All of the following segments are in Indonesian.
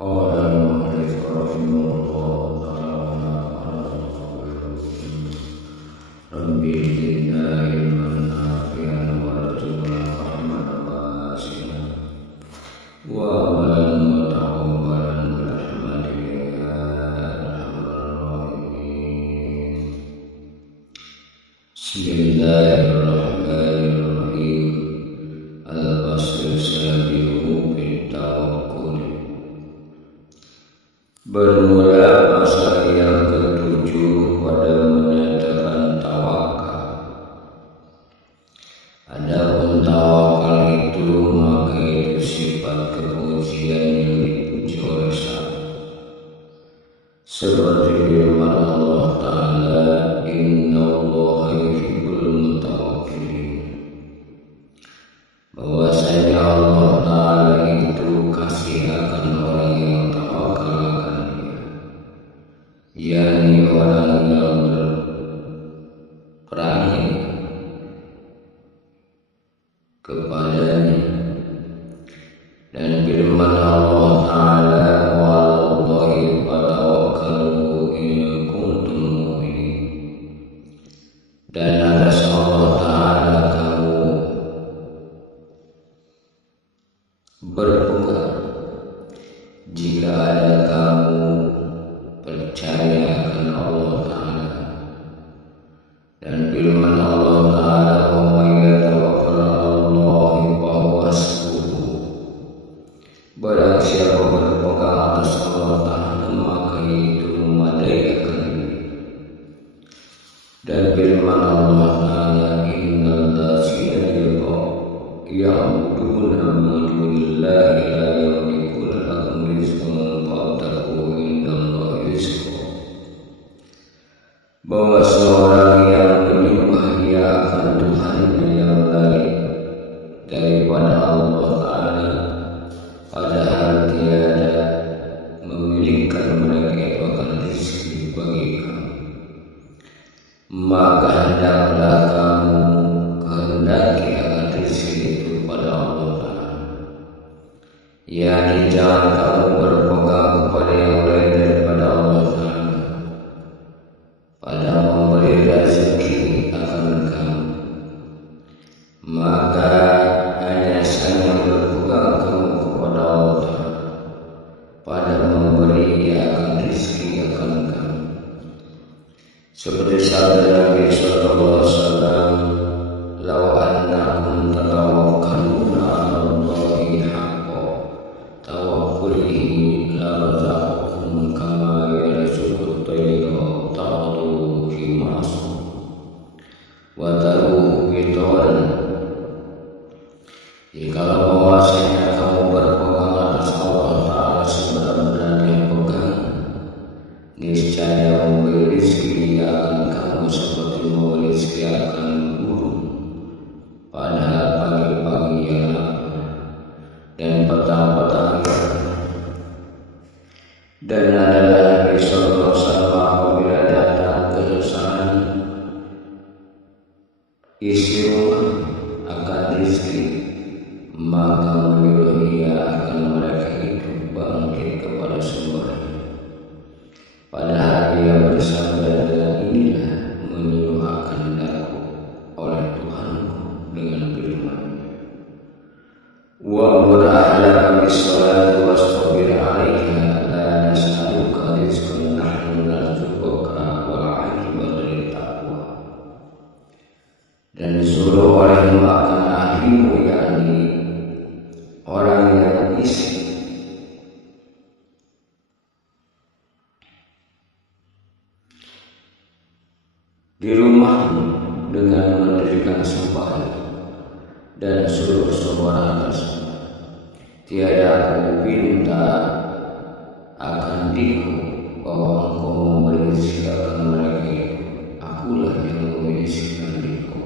قال المؤلف رحمه الله تعالى ربي زدنا علما نافعا وارزقنا رحمة واسعة وعملا متقبلا برحمتك يا أرحم الراحمين. بسم الله الرحمن الرحيم. Al-Fasl Sabihu Bintawakul. Bermula pasal yang ketujuh pada menyatakan tawakal. Adapun tawakal itu maka itu sifat kepujian yang dipuji oleh Allah. Seperti firman Allah Ta'ala, Innallaha yuhibbul mutawakkilin. Bahwasanya Allah Ta'ala itu kasih akan orang yang tawakal akan-Nya, yakni orang yang berani kepadanya. Dan firman Allah Ta'ala, Wa'alallahi fatawakkalu in kuntum mu'minin. Dan atas Allah Ta'ala kamu berpegang jika ada kamu percaya akan Allah Ta'ala. Dan firman Allah Ta'ala, wa may yatawakkal 'alallahi fa huwa hasbuh. Barang siapa berpegang atas Allah Ta'ala maka itu memadai akan diri. Dan firman Allah Ta'ala, innal ladzina ya'buduna min dunillahi la yamlikuna lahum rizqan fabtaghu indallahi rizqa. Bahwa seorang yang menyembah ia akan Tuhannya yang lain daripada Allah Ta'ala, padahal tiada memiliki mereka itu akan rezeki bagi kamu, maka hendaklah kamu kehendaki akan rezeki itu pada Allah Ta'ala. Yani jangan kamu berpegang kepada yang lain daripada Allah Ta'ala pada memberi rezeki akan kamu, maka hanya saja berpegang kamu kepada Allah Ta'ala pada memberi akan rezeki akan kamu. Seperti sabda Nabi sallallahu alaihi wasallam, "Law annakum tatawakkaluna 'ala Allahi haqqa tawakkulihi la razaqakum kama yarzuqut tayra taghdu fi ma'sam wa taruhu fi tawan." Jikalau bahwasanya kamu berpegang atas Allah Ta'ala sebenar-benarnya pegang, niscaya memberi rezeki akan kamu seperti memberi rezeki akan burung pada pagi-pagi yang lapar dan petang-petang yang. Dan adalah Nabi sallallahu alaihi wasallam apabila datang kesusahan isi rumah akan rezeki, maka menyuruh ia akan mereka itu bangkit kepada sumbernya. Padahal ia bersabda, dengan inilah menyuruh akan daku oleh Tuhanku dengan firman-Nya, wa'mur ahlaka bis-sholati wastabir 'alaiha la nas'aluka rizqan nahnu narzuquka wal 'aqibatu lit-taqwa. Dan suruh olehmu akan ahlimu, yakni orang yang isi di rumahmu dengan mendirikan sembahyang, dan suruh semua atasmu. Tiada aku pinta akan diriku bahwa engkau memberi rezeki akan mereka itu. Akulah yang memberi rezeki diriku.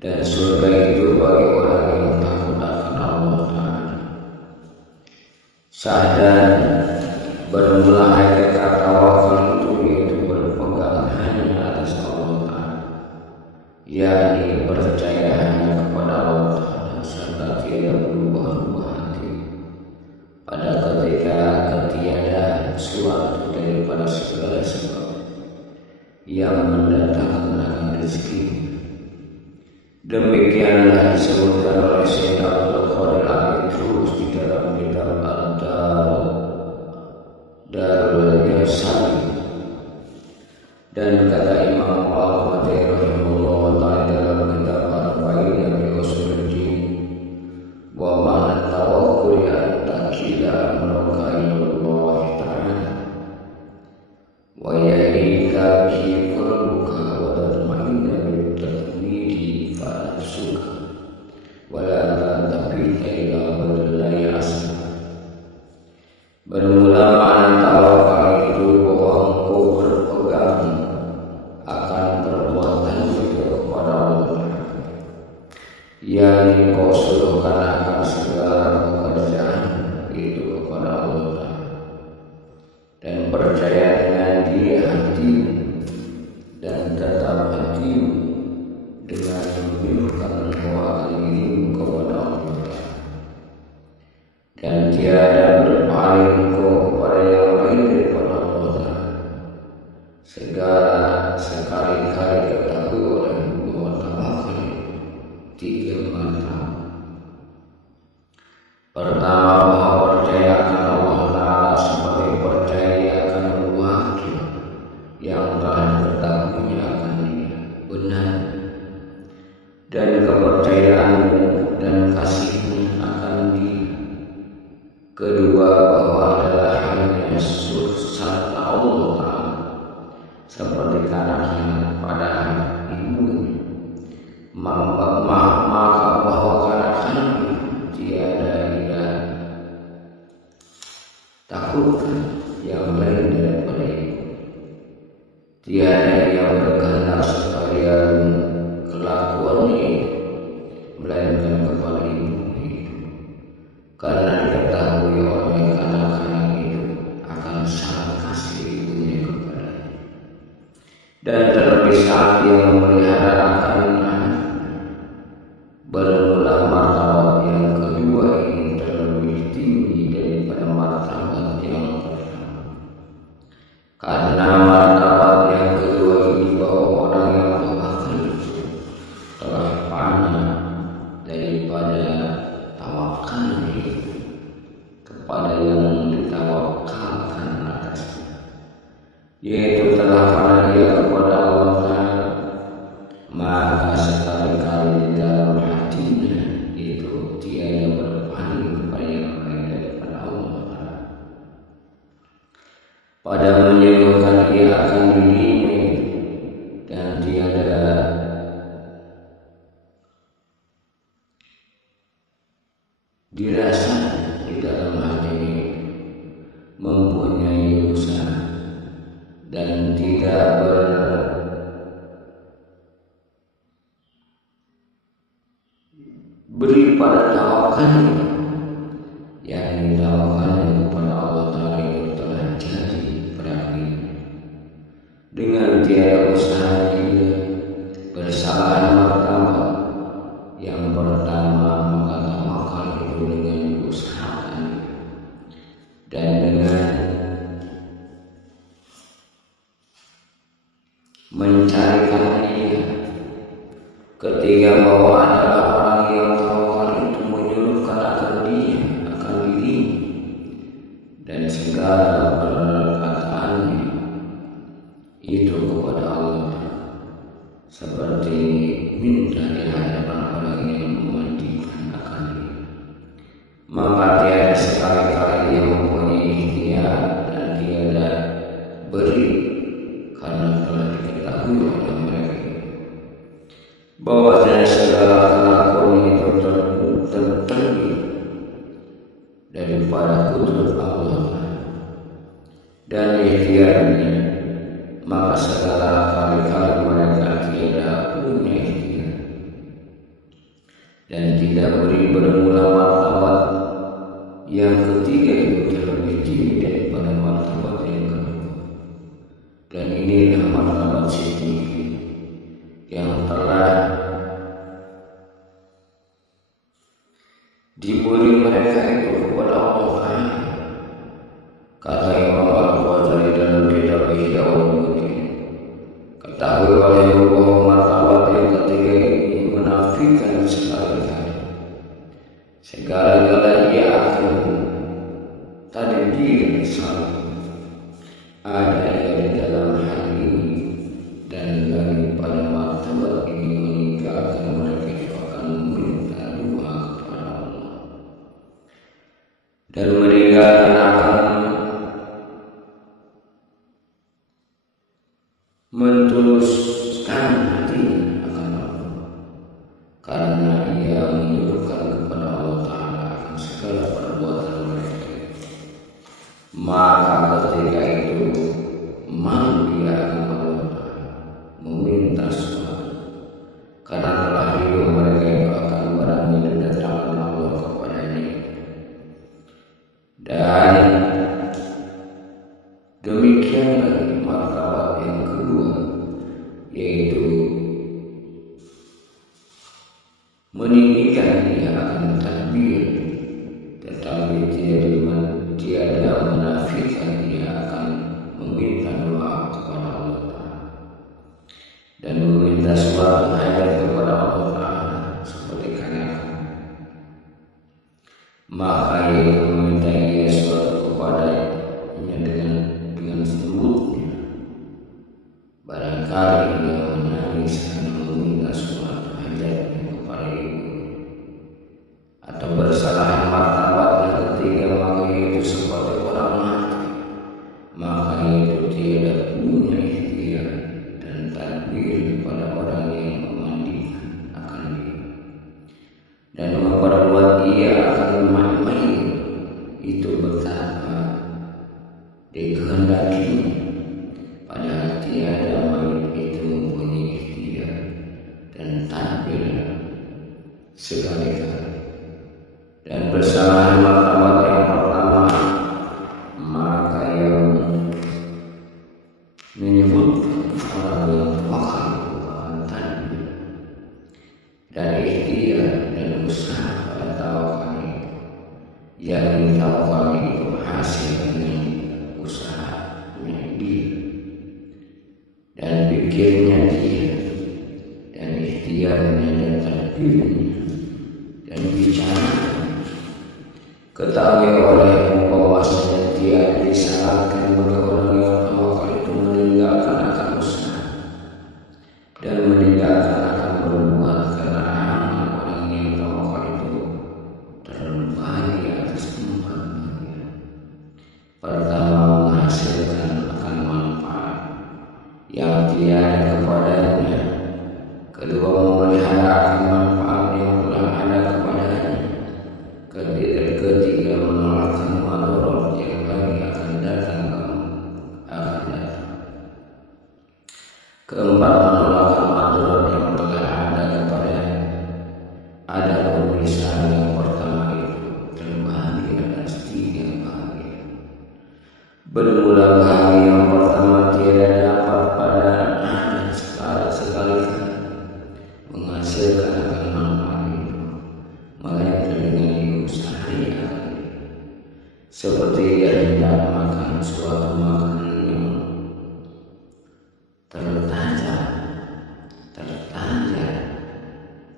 Dan surga itu bagi orang yang takut akan Allah Ta'ala. Sahdan bermula ayat kata tawakal itu yaitu berpegang hanya atas Allah Ta'ala, yakni percaya hanya kepada Allah Ta'ala serta tidak berubah-ubah hati pada ketika ketiada suatu daripada segala sebab yang mendatangkan akan rezeki. Demikianlah disebutkan oleh Syekh Abdul Qadir Al-Jurus di dalam kitab Darul Yasari. Dan kata Imam Al-Fatih rahimahullah ta'ala dalam kitab Al-Fa'id yang Usuluddin, wa ma'na tawakkul ya takila merokailullah ta'ala wa ya'ika bihi qalbuka wa tatma'inna bitadmiri fa'asuka wa la taqita ila wallahi asma. Bermula makna tawakal itu bahwa engkau berpegang akan perbuatan itu kepada Allah yang kau suruhkan akan segala pekerjaan itu kepada Allah, dan percaya dengan dia hati dan tetap hati dengan menunjukkan bahwa dirimu kepada Allah, dan tiada berpaling kau kepada yang lain daripada Allah. Segala sekali-kali ketahui oleh bahwa tawakal tiga perkara. Pertama, bahwa percaya akan Allah Ta'ala sebagai percaya akan wakil yang telah bertahunya akan benar, dan kepercayaanmu dan kasihmu akan dia. Kedua, bahwa adalah hanya satu Allah Ta'ala seperti kanak-kanak pada ibunya, maka bahwa kanak-kanak tiada ilah takutkan yang lain daripada ibu, tiada yang berkehendak sekalian kelakuannya melainkan kepada ibu itu, karena diketahui oleh kanak-kanak itu akan sangat kasih ibunya kepadanya. Dan terlebih saat dia memelihara akan anak, bermula martabat yang kedua ini terlebih tinggi daripada martabat yang pertama, karena martabat yang kedua ini bahwa orang yang tawakal itu telah panah daripada tawakal kepada yang ditawakalkan atasnya, yaitu telah panah dia kepada Allah Ta'ala, maka sekali-kali di dalam hatinya itu tiada berpaling kepada yang lain daripada Allah Ta'ala. Pada menyebutkan ia akan dirinya dan tiada dirasa di dalam hati mempunyai usaha dan tidak beri pada tawakal yang ditawakalnya kepada Allah Ta'ala itu telah jadi pada hari dengan tiada usaha dia bersalah martabat yang pertama, maka tawakal itu dengan usahakan dan dengan mencarikan dia. Ketiga, bahwa adalah orang yang tawakal itu menyuruhkan akan dia, akan diri dan segala perkataannya itu kepada Allah, seperti minta di hadapan orang yang memandikan akan dia. Maka tiada sekali-kali dia mempunyai ikhtiar dan tiada beri, karena telah diketahui oleh mereka bahwa segala kelakuan itu tertanggi daripada kudrat Allah dan ikhtiarnya, maka segala kali-kali mereka tiada punya ikhtiar dan tidak beri bermula martabat yang ketiga itu terlebih tinggi daripada martabat yang kedua, dan inilah martabat setinggi yang telah diberi mereka itu kepada Allah Ta'ala dia selalu ada di dalam hal ini, dan lagi pada martabat ini meninggalkan mereka akan meminta doa kepada Allah, dan meninggalkan akan mentuluskan hati akan Allah, karena ia menyuruhkan kepada Allah Ta'ala akan segala perbuatan mereka. Maka ketika itu mau dia akan Allah Ta'ala meminta sesuatu, karena telah hidup mereka itu akan berani mendatangkan Allah kepadanya. Dan demikian lagi martabat yang kedua, yaitu meninggikan dia akan takbir, tetapi tiada menafikan dia akan meminta doa kepada Allah Ta'ala dan meminta suatu hajat kepada Allah Ta'ala seperti kanaka. Maka ia meminta ia suatu kepadanya dengan sebutnya. Barangkali dia menangis karena meminta suatu hajatnya kepada ibu, atau bersalah martabat yang ketiga, maka itu seperti orang mati, maka itu tidak punya ikhtiar dan takbir pada orang yang memandikan akan dia dan memperbuat ia akan mayit itu betapa dikehendakinya, padahal tiada mayit itu mempunyai ikhtiar dan takbir sekali-kali. Dan bersalah martabat yang pertama, maka yang menyebut orang yang wakil takbir dan ikhtiar dan usaha pada tawakal, yang tawakal itu hasil dari usahanya dia dan pikirnya dia dan ikhtiarnya dan takbirnya dan bicara. Ketahui olehmu bahwasanya tiada disalahkan bagi orang yang tawakal itu meninggalkan akan usaha dan meninggalkan akan berbuat, karena amal orang yang tawakal itu terbagi atas 4 bagian. Pertama, menghasilkan akan manfaat yang tiada kepadanya. Kedua, memelihara akan manfaat yang telah ada kepadanya. Ketiga, menolakkan madarat yang lagi akan datang. Keempat, menolakkan madarat yang telah ada kepadanya. Ada pemeriksaan yang pertama itu terbagi atas 3 bagian. Bermula bagian yang pertama, tiada dapat pada sekali menghasilkan akan manfaat itu, melainkan dengan diusahanya, seperti ia hendak makan suatu makanan yang tertanjak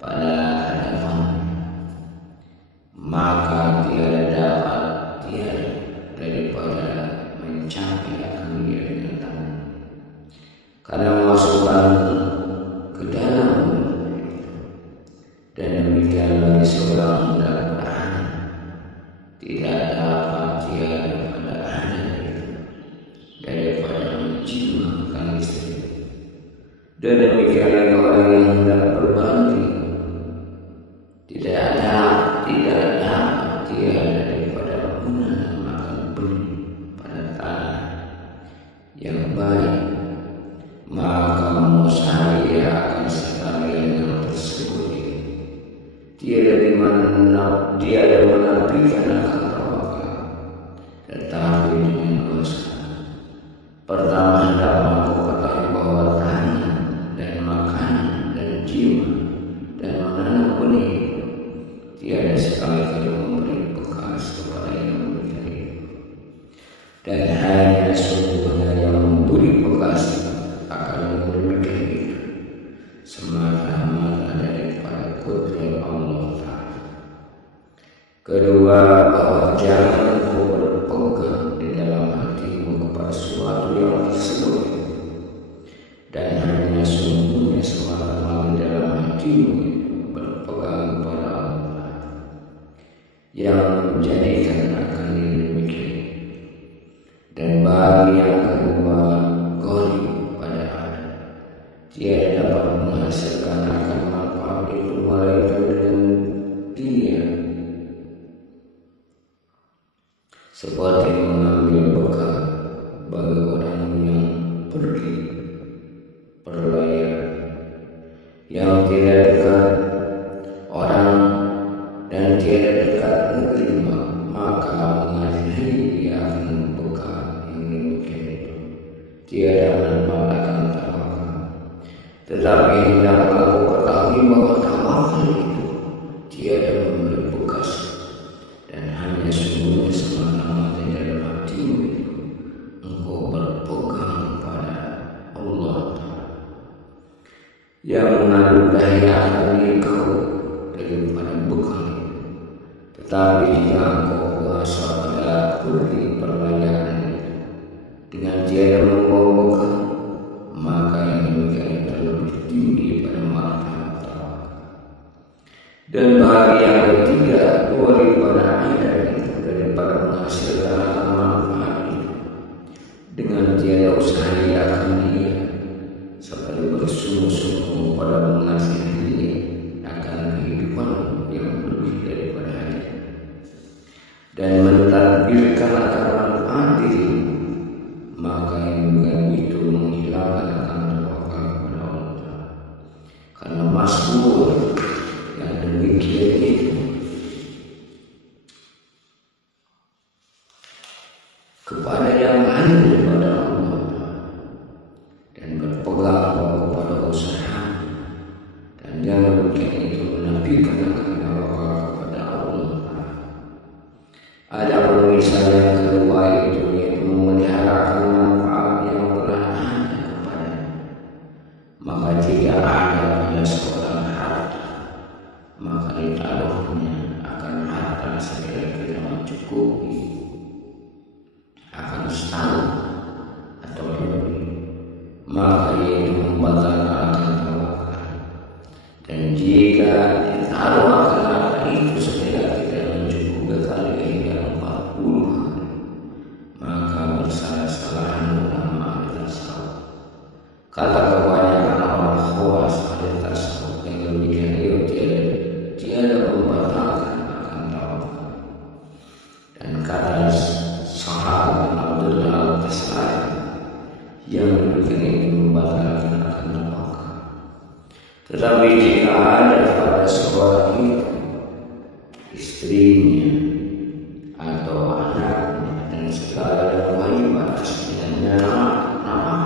pada hadapan, maka tiada daripada mencapai akan dia dengan tangan, karena memasukkan ke dalam, dan demikian lagi seorang hendak beranak, tidak dapat tiada pada anak itu daripada menjimakan istri, dan demikian lagi orang yang hendak berbanding, tidak dapat tiada daripada menanamkan benih pada tanah yang baik, maka mengusaha ia akan sekalian yang tersebut. Tiada menafikan akan tawakal, tetapi dengan usaha. Pertama, hendak mampu ketahui bahwa tanah dan makanan dan jiwa dan menanam benih tiada sekali-kali memberi bekas kepada yang memberi, dan hanya sesungguhnya yang memberi bekas akan memberikan itu semata-mata daripada kudrat Allah Ta'ala. Kedua, bahwa jangan berpegang Dan bagi yang kedua, gori pada adat, tiada dapat menghasilkan akan manfaat itu melainkan dengan dia, seperti mengambil bekal bagi orang yang pergi berlayar, yang tidak dekat orang dan tiada dekat negeri, maka mengakhiri dia akan bekal yang demikian itu tiada manfaat akan tawakal. Tetapi hendaklah aku ketahui bahwa tawakal itu tiada memberi bekas, dan hanya sungguhnya semata-mata dalam hatimu itu engkau berpegang pada Allah yang mengandung daya akan engkau daripada bekal. Tetapi jika engkau kuasa pada pergi perlayanan itu dengan tiada membawa bekal, maka yang demikian terlebih tinggi pada martabat tawakal. Dan bagi yang ketiga, daripada adat itu daripada menghasilkan manfaat itu dengan tiada usaha akan dia, seperti bersungguh-sungguh pada mengasihi akan kehidupan yang lebih daripada hanya, dan mentadbirkan akan manfaat diri, maka yang dengan itu menghilangkan akan tawakal kepada Allah. Karena masyhur yang demikian itu kepada yang lain daripada Allah dan berpegang kepada usaha, dan yang demikian itu menafikan akan tawakal kepada Allah. Ada misal yang kedua itu yaitu memeliharakan manfaat yang telah ada kepada, maka jika ada pada seorang harta, maka ditaruhnya akan harta sekira-kira mencukupi akan setahun atau lebih, maka ia membatalkan akan tawakal. Dan jika ditaruh akan harta itu sekira-kira mencukupi kali hingga 40 hari, maka bersalah-salahan ulama ahli tasawuf. Kata kebanyakan orang khawas ahli tasawuf yang demikian itu tiada membatalkan akan tawakal. Dan kata sahabat Abdullah Al-Tasari yang demikian itu membatalkan akan tawakal. Tetapi jika ada pada seorang itu istrinya atau anaknya dan segala yang wajib atasnya nama,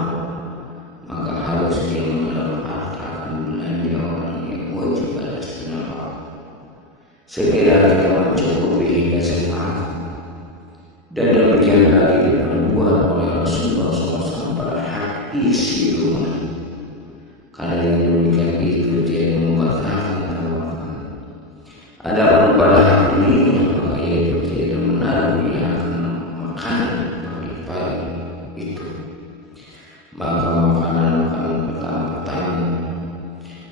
maka harus dia menaruh harta akan belanja orang yang wajib atasnya nama, sekiranya mencukupi hingga setahun. Dan demikian lagi diperbuat oleh Rasulullah SAW pada isi rumah. Karena yang demikian itu dia membatalkan tawakal. Adapun pada hak dirinya, maka itu tidak menaruh dia akan makanan pagi-pagi itu, maka makanan petang-petang.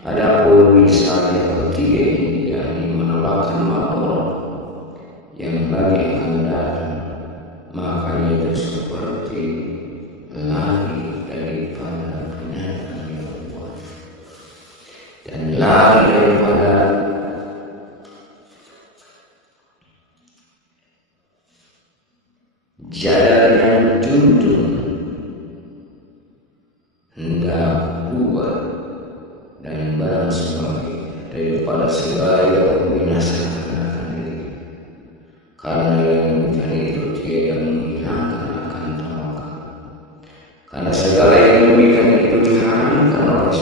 Adapun misal yang ketiga, yakni menolakkan makhluk yang lagi akan datang, maka itu seperti lari daripada kenyataan yang kuat, dan lari daripada jalan yang tuntun hendak kuat dan barang sebagainya daripada segala yang membinasakan akan diri. Karena yang demikian itu tiada menghilangkan akan tawakal. Karena segala yang demikian itu diharamkan oleh Allah.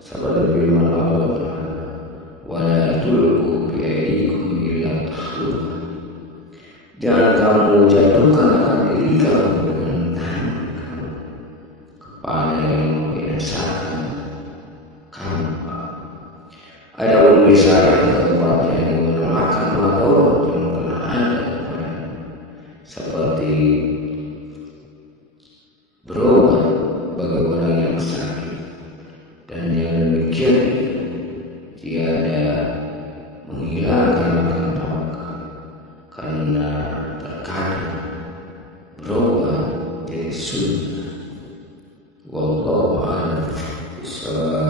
Seperti firman Allah, "Wala tulqu bi'aydikum ila tahlukah." Jangan kamu jatuhkan akan diri kamu dengan tangan kamu kepada yang membinasakan kamu. Adapun misal yang keempat yang menolakkan madarat yang telah ada kepada, seperti berobat bagi orang yang sakit, dan yang demikian tiada menghilangkan akan tawakal, karena terkadang berobat sunnah. Wallahu a'lam bishawab.